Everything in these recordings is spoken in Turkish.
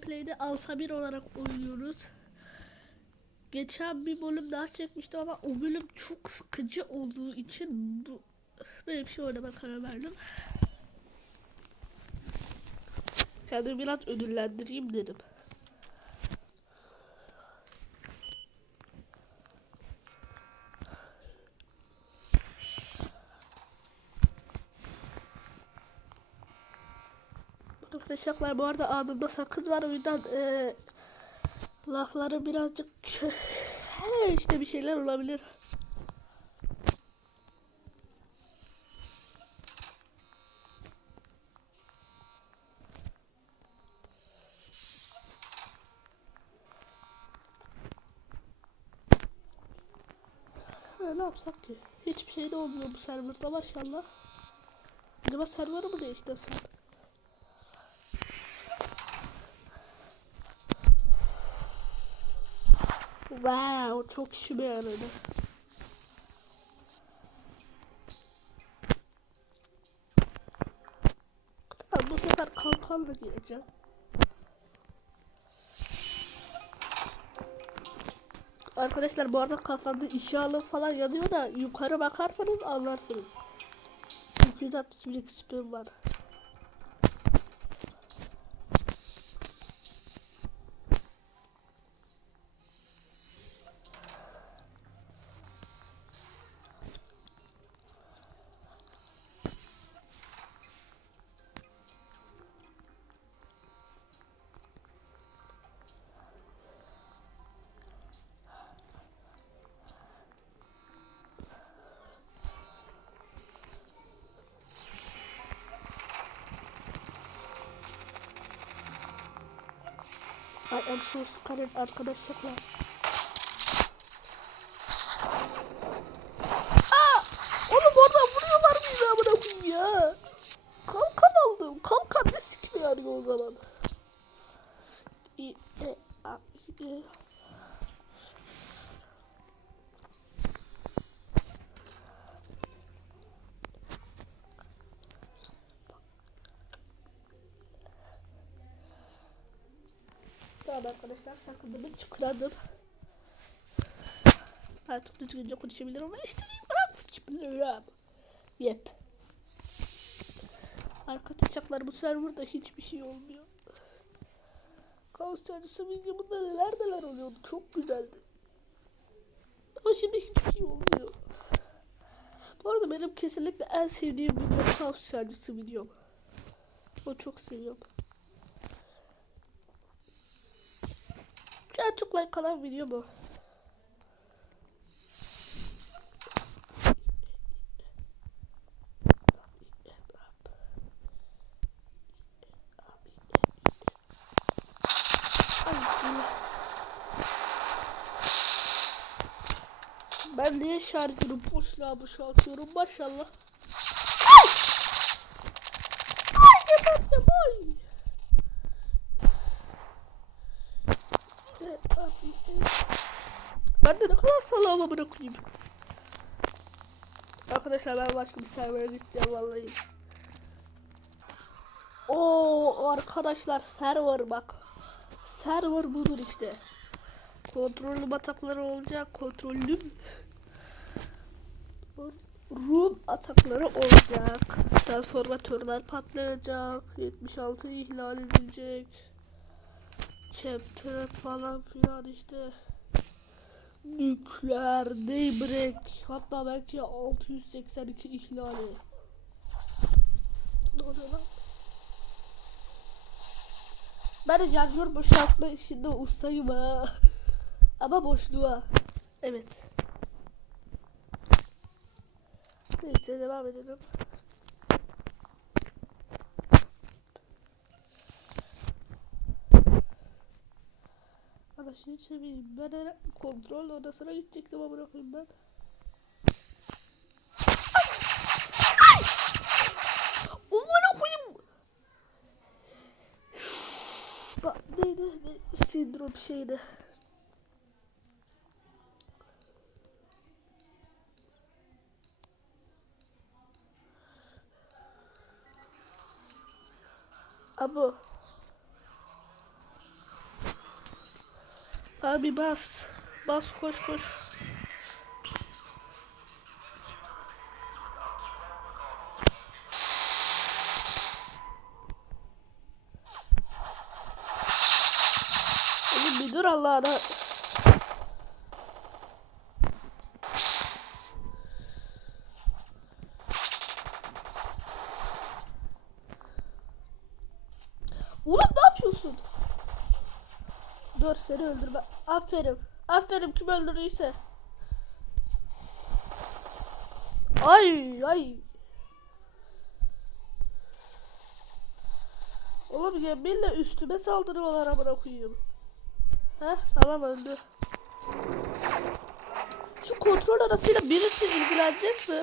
Play'de Alfa 1 olarak oynuyoruz. Geçen bir bölüm daha çekmiştim ama o bölüm çok sıkıcı olduğu için bu böyle bir şey oynamaya karar verdim. Kendimi biraz ödüllendireyim dedim. Arkadaşlar bu arada ağzımda sakız var o yüzden eee lafları birazcık işte bir şeyler olabilir. Ne yapsak ki? Hiçbir şey de olmuyor bu serverda maşallah. Acaba serverı mı değiştirsem? Wow, çok işime yaradı. Tamam, bu sefer kalkanla gireceğim. Arkadaşlar bu arada kafamda işalı falan yanıyor da yukarı bakarsanız anlarsınız. 261 XP'm var. So scared arkadaşlar. Aa! Oğlum oradan vuruyorlar bizi amına koyayım ya. Kalkan aldım. Kalkan ne sikine yarıyor o zaman. İ, e, a, i, e. Tamam arkadaşlar sakındımı çıkardım. Artık düzgünce konuşabilirim ama istediğim kadar konuşabilirim. Yep. Arka taşaklar bu serverda hiçbir şey olmuyor. Kaos çarşısı videomunda neler neler oluyordu. Çok güzeldi. Ama şimdi hiçbir şey olmuyor. Bu arada benim kesinlikle en sevdiğim video Kaos çarşısı videom. O çok seviyorum. En çok like kalan video bu. Ay. Ben niye şarkının boşluğa boşaltıyorum maşallah. Ay! Ay geberdim ay. Ben de ne kadar salağıma bırakayım. Arkadaşlar ben başka bir servere gideceğim vallahi. Oo arkadaşlar server bak. Server budur işte. Kontrollü batakları olacak. Kontrollü room atakları olacak. Transformatörler patlayacak. 76 ihlal edilecek. Chapter falan filan işte. Nükleer, daybreak, hatta belki 682 ihlali. Ne oluyor lan? Ben şarjör boşaltma işinde ustayım ha. Ama boşluğa. Evet. Neyse devam edelim. Anasını seveyim. Ben her kontrol odasına gidecektim ama bırakayım ben. Umana koyayım. Bak neydi ne sindrom şeydi. Abu. Abi bas. Bas koş koş. Oğlum bir dur Allah'ına. Oğlum ne yapıyorsun? Dur seni öldürme. Aferin. Aferin kim öldürdüyse. Ay ay. Oğlum yeminle üstüme saldırıyorlar amına koyayım. Heh tamam öldü. Şu kontrol arasıyla birisi ilgilenecek mi?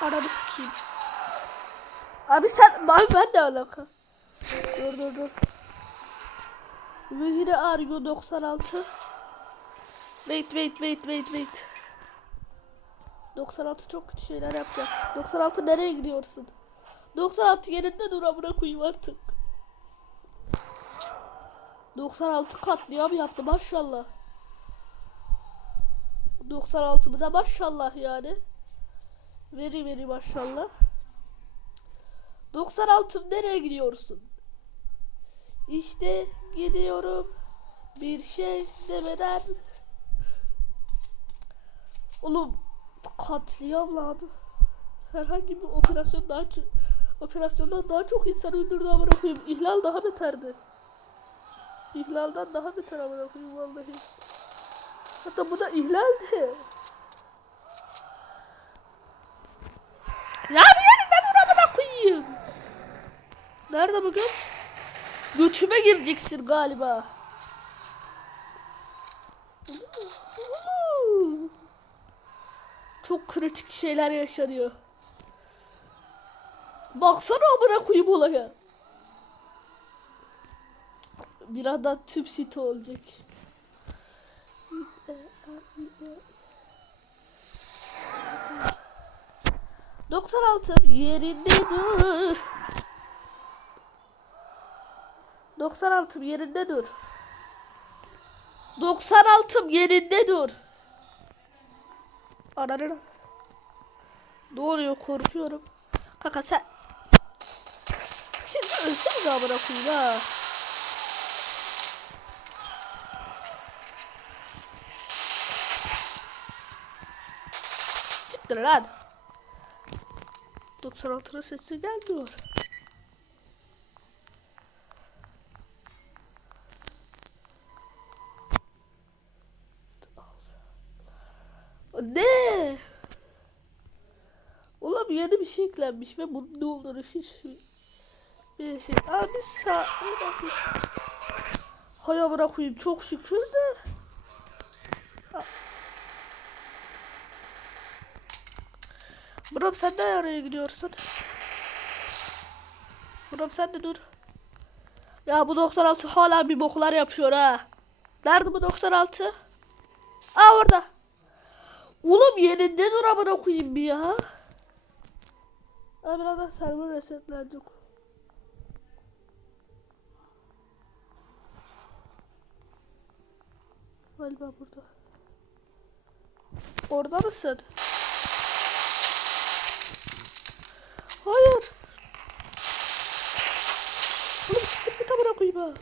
Ananı sikeyim. Abi sen abi ben de alaka. Dur dur dur. Mühire arıyor 96. Wait wait wait wait wait. 96 çok kötü şeyler yapacak. 96 nereye gidiyorsun? 96 yerinde dur amına koyayım artık. 96 katliam yaptı maşallah. 96'mıza maşallah yani. Veri veri maşallah. 96 nereye gidiyorsun? İşte gidiyorum. Bir şey demeden. Oğlum katliam lan. Herhangi bir operasyon daha operasyondan daha çok insan öldürdü amına koyayım. İhlal daha beterdi. İhlaldan daha beter amına koyayım vallahi. Hatta bu da ihlaldi. Ya bir yerinden dur amına koyayım. Nerede bu göt? Götüme gireceksin galiba. Çok kritik şeyler yaşanıyor. Baksana amına koyayım olaya. Birazdan tüp site olacak. 96 yerinde dur. 96 yerinde dur. 96 yerinde dur. Ananı. Ne oluyor korkuyorum. Kaka sen. Siz de ölseniz amına koyayım ha. Siktir lan. 96'nın sesi gelmiyor. Ne? Ulan yeni eklenmiş ve ne olduğunu hiç bir şey. Abi sağ Hay amına koyayım çok şükür de. Brom sen de araya gidiyorsun. Brom sen de dur. Ya bu 96 hala bir boklar yapıyor ha. Nerede bu 96? Aa orada. Oğlum yerinde dur amına koyayım bir ya. Abi biraz server resetlenecek. Galiba burada. Orada mısın? Hayır. Oğlum siktir git amına koyayım ha.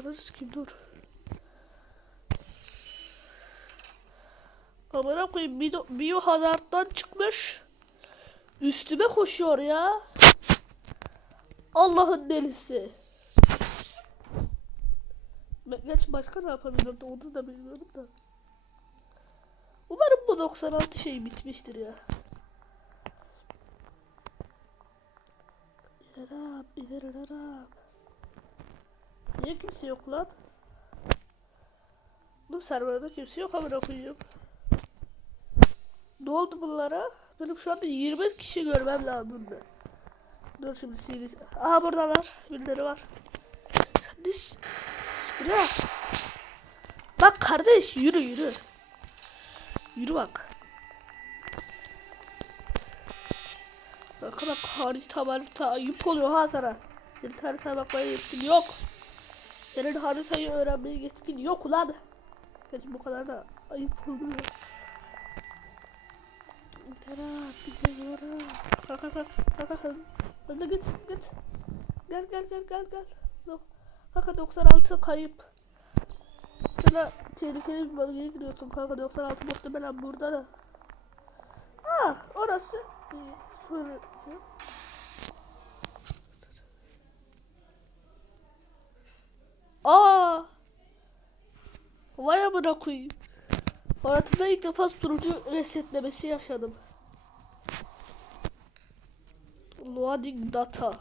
Ananı sikeyim dur. Amına koyayım bio, bio hazarddan çıkmış. Üstüme koşuyor ya. Allah'ın delisi. Gerçi başka ne yapabilirim de onu da bilmiyorum da. Umarım bu 96 şey bitmiştir ya. İlerarab, ilerarab. Niye kimse yok lan? Bu serverda kimse yok amına koyayım. Ne oldu bunlara? Benim şu anda 20 kişi görmem lazım da. Dur şimdi sihir. Aha buradalar. Birileri var. Sen de sıkıra. Bak kardeş yürü yürü. Yürü bak. Bak bak harita harita ayıp oluyor ha sana. Senin haritaya bakmaya yetkin yok. Senin haritayı öğrenmeye yetkin yok ulan. Geç bu kadar da ayıp oluyor. Tane bir tane Kalk kalk kalk kalk kalk hadi. Hadi git git. Gel gel gel gel gel. Yok. Kanka 96 kayıp. Şöyle tehlikeli bir bölgeye giriyorsun kanka 96 muhtemelen burada da. Ah orası. Sonra. Aa! Vay amına koyayım. Hayatımda ilk defa sunucu resetlemesi yaşadım. Loading data.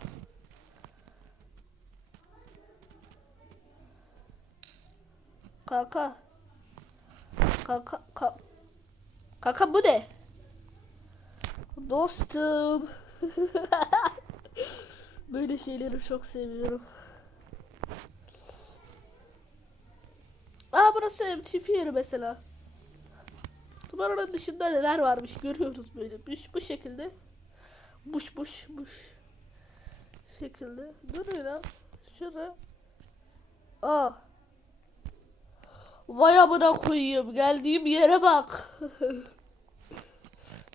Kanka. Kanka. Ka Kanka bu ne? Dostum. Böyle şeyleri çok seviyorum. Aa burası MTP yeri mesela. Numaranın dışında neler varmış görüyoruz böyle. Buş bu şekilde. Buş buş buş. Şekilde. Dur ya. Şurada. Aa. Vay amına koyayım. Geldiğim yere bak.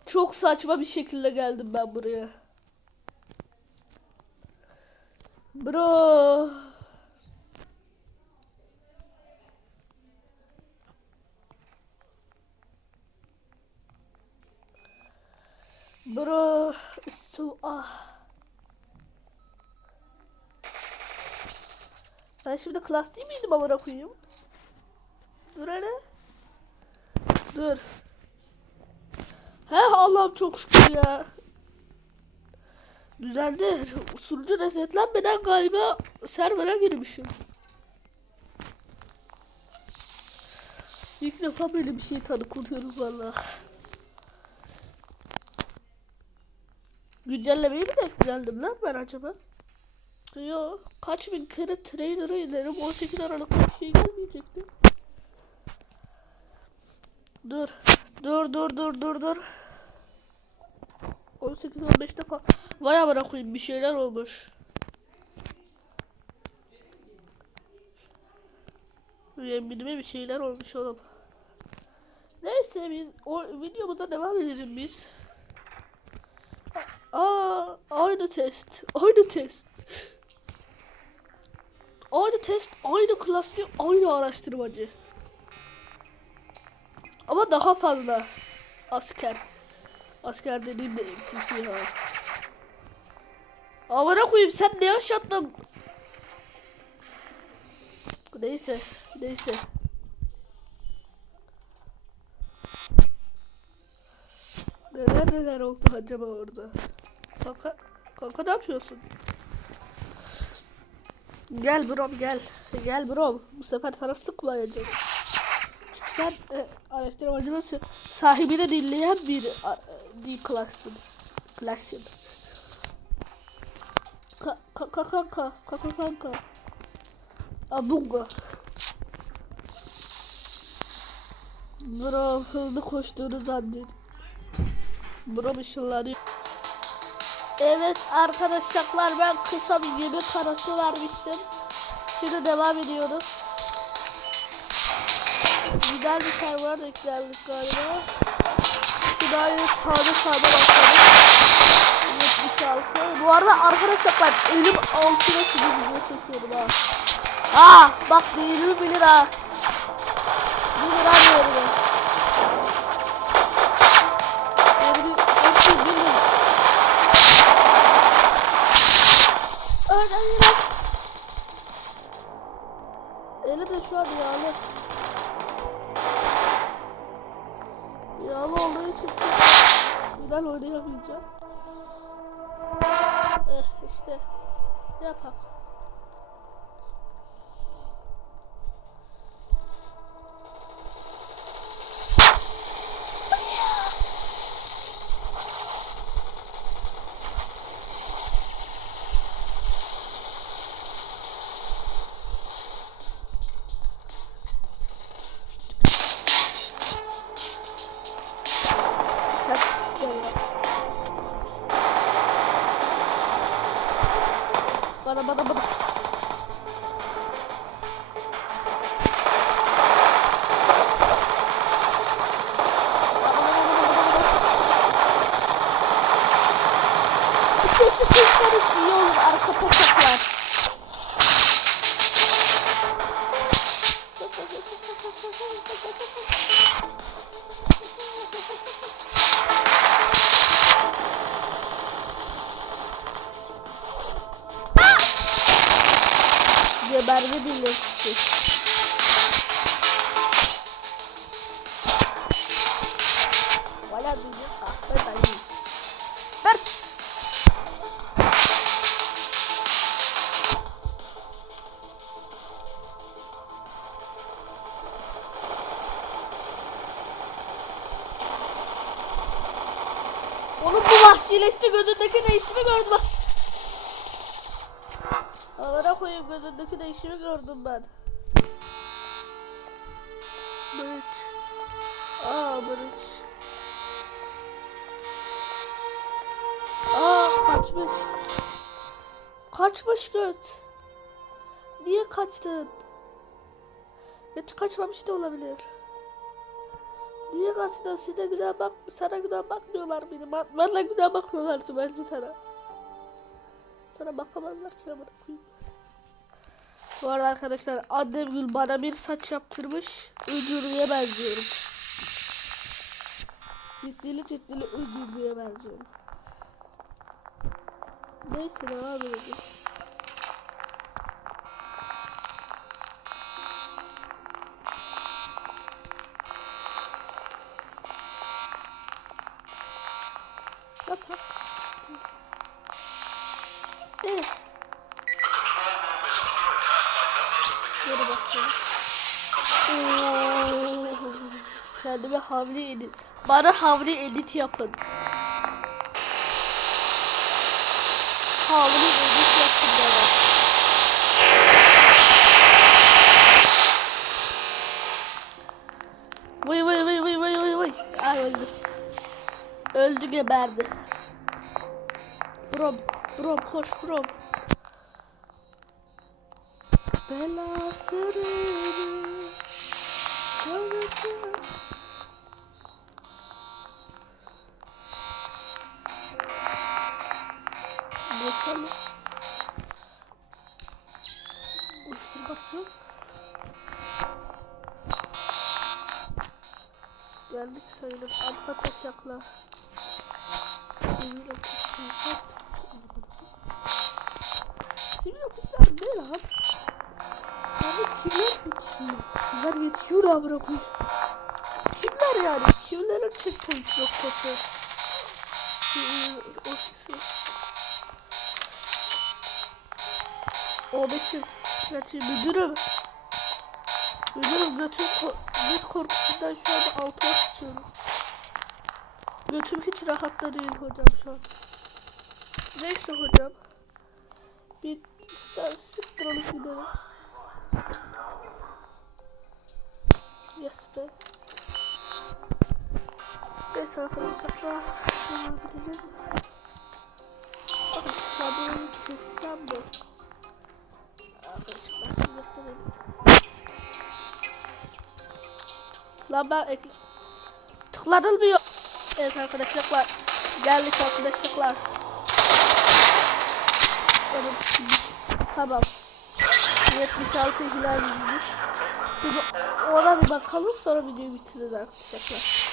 Çok saçma bir şekilde geldim ben buraya. Bro. Bro. Su ah. Ben şimdi klas değil miydim amına koyayım? Dur hele. Dur. He Allah'ım çok şükür ya. Düzeldi. Sunucu resetlenmeden galiba servera girmişim. İlk defa böyle bir şey tanık oluyorum valla. Güncellemeyi mi denk geldim lan ben acaba? Yo kaç bin kere trainer'ı inerim 18 Aralık'ta bir şey gelmeyecekti. Dur. Dur dur dur dur dur. 18 15 defa. Vay amına koyayım bir şeyler olmuş. Yeminime bir şeyler olmuş oğlum. Neyse biz o videomuza devam edelim biz. Aa aynı test. Aynı test. Aynı test, aynı klas diyor, aynı araştırmacı. Ama daha fazla asker. Asker dediğim de MTC ha. Amına koyayım sen ne yaşattın? Neyse, neyse. Neler neler oldu acaba orada? Kanka, kanka ne yapıyorsun? Gel brom gel. Gel brom. Bu sefer sana sıkmayacağım. Çünkü sen e, araştırmacının sahibini dinleyen bir a- e, değil klasın. Klasın. Ka ka ka kanka. Kanka kanka. Abunga. Bro hızlı koştuğunu zannet. Bro ışınlanıyor. Evet arkadaşlar ben kısa bir yemek parası vermiştim. Şimdi devam ediyoruz. Güzel bir server denk geldik galiba. Güzel bir sağda sağda başladık. 76. Bu arada arkadaşlar elim altına video çekiyorum ha. Aa bak değerimi bilir ha. Bilir ha değerimi. Elim de şu an yağlı. Yağlı olduğu için çok güzel oynayamayacağım. Eh işte ne yapalım. Bana bana bana. Bu vahşileşti gözündeki değişimi gördüm. Havana koyayım gözündeki değişimi gördüm ben. Bridge. Aa bridge. Aa kaçmış. Kaçmış göt. Niye kaçtın? Geç kaçmamış da olabilir. Niye kaçtın? Size güzel bak, sana güzel bakmıyorlar benim. Bana güzel bakmıyorlardı bence sana. Sana bakamazlar ki amına koyayım. Bu arada arkadaşlar annem Gül bana bir saç yaptırmış. Özürlüğe benziyorum. Ciddili ciddili özürlüğe benziyorum. Neyse devam edelim. Havli edit. Bana havli edit yapın. Havli edit yapın bana. Vay vay vay vay vay vay vay. Ay öldü. Öldü geberdi. Brom, brom koş brom. Bela sırrı çalacak. Geldik sayılır. Arpa taşaklar. Sivil ofisler. Sivil ofisler ne lan? Abi kimler yetişiyor? Kimler yetişiyor abi bırakıyor. Kimler yani? Kimlerin checkpoint noktası? Sivil ofisi. O beşim. Gerçi müdürüm. Müdürüm götüm, göt korkusundan şu anda altıma sıçıyorum. Götüm hiç rahatta değil hocam şu an. Neyse hocam. Bir sen siktir olup gidelim. Yes be. Neyse arkadaşlar. Devam edelim. Ben bunu kessem mi? Arkadaşlar şimdi beklemeyin. Lan ben ekle... Tıklanılmıyor. Evet arkadaşlar. Geldik arkadaşlar. Tamam. 76 hilal. Şimdi ona bir bakalım sonra videoyu bitiririz arkadaşlar.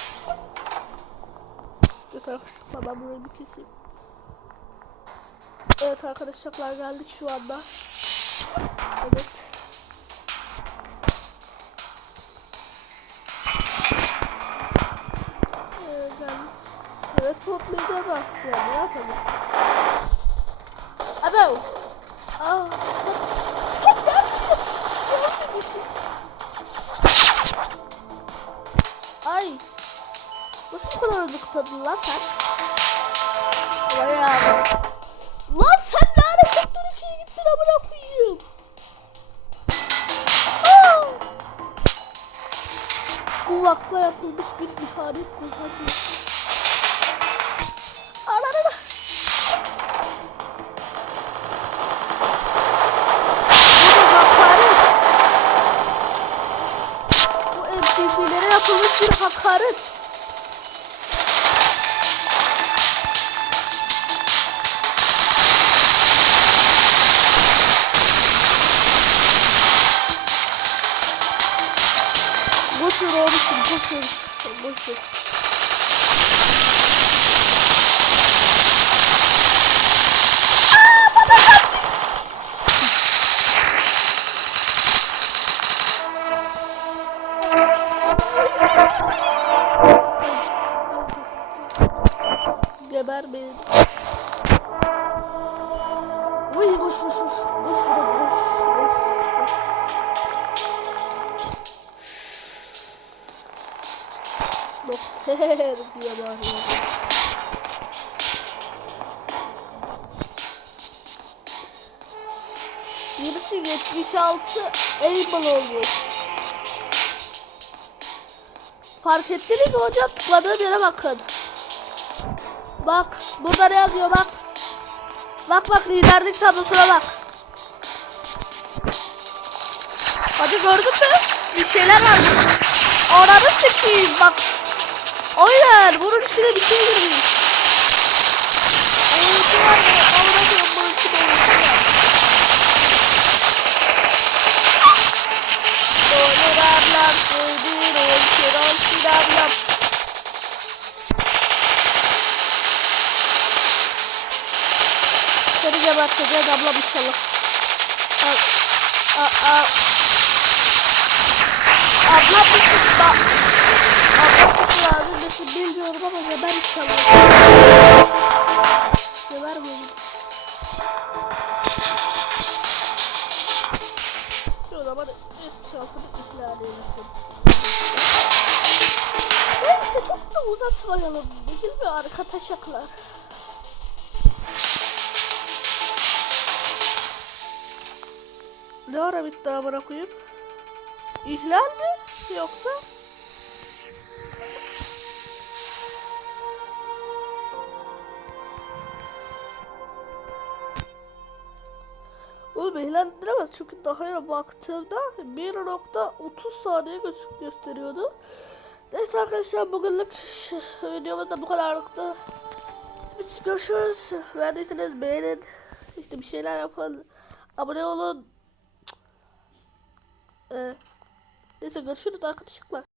Mesela arkadaşlar ben burayı bir keseyim. Evet arkadaşlar geldik şu anda. Evet. Lan sen. Vay abi. Lan sen ne ara sektör 2'ye gittin amına koyayım. Bu vakfa bir ihanet bu hacı. Ananı Bu MPP'lere yapılmış bir hakaret. Doktor diye bağırıyor. Birisi 76 Able olmuş. Fark ettiniz mi hocam? Tıkladığım yere bakın. Bak burada ne yazıyor bak. Bak bak liderlik tablosuna bak. Hadi gördün mü? Bir şeyler var. Oranı sikiyim bak. Aynen bunun içine bir şey girmiş. Oyuncu var ya. Orada bir oyuncu da oyuncu var. Dolar ablam söylüyor. Kiral silahlam. Seni geberteceğiz ablam inşallah. Çok da uzatmayalım. Değil mi arkadaşlar? Ne ara bitti amına koyayım? İhlal mi? Yoksa? Oğlum eğlendiremez çünkü daha yeni baktığımda 1.30 saniye gösteriyordu. Neyse arkadaşlar bugünlük videomuz da bu kadarlıktı. Biz görüşürüz. Beğendiyseniz beğenin. İşte bir şeyler yapın. Abone olun. Ee, neyse görüşürüz arkadaşlar.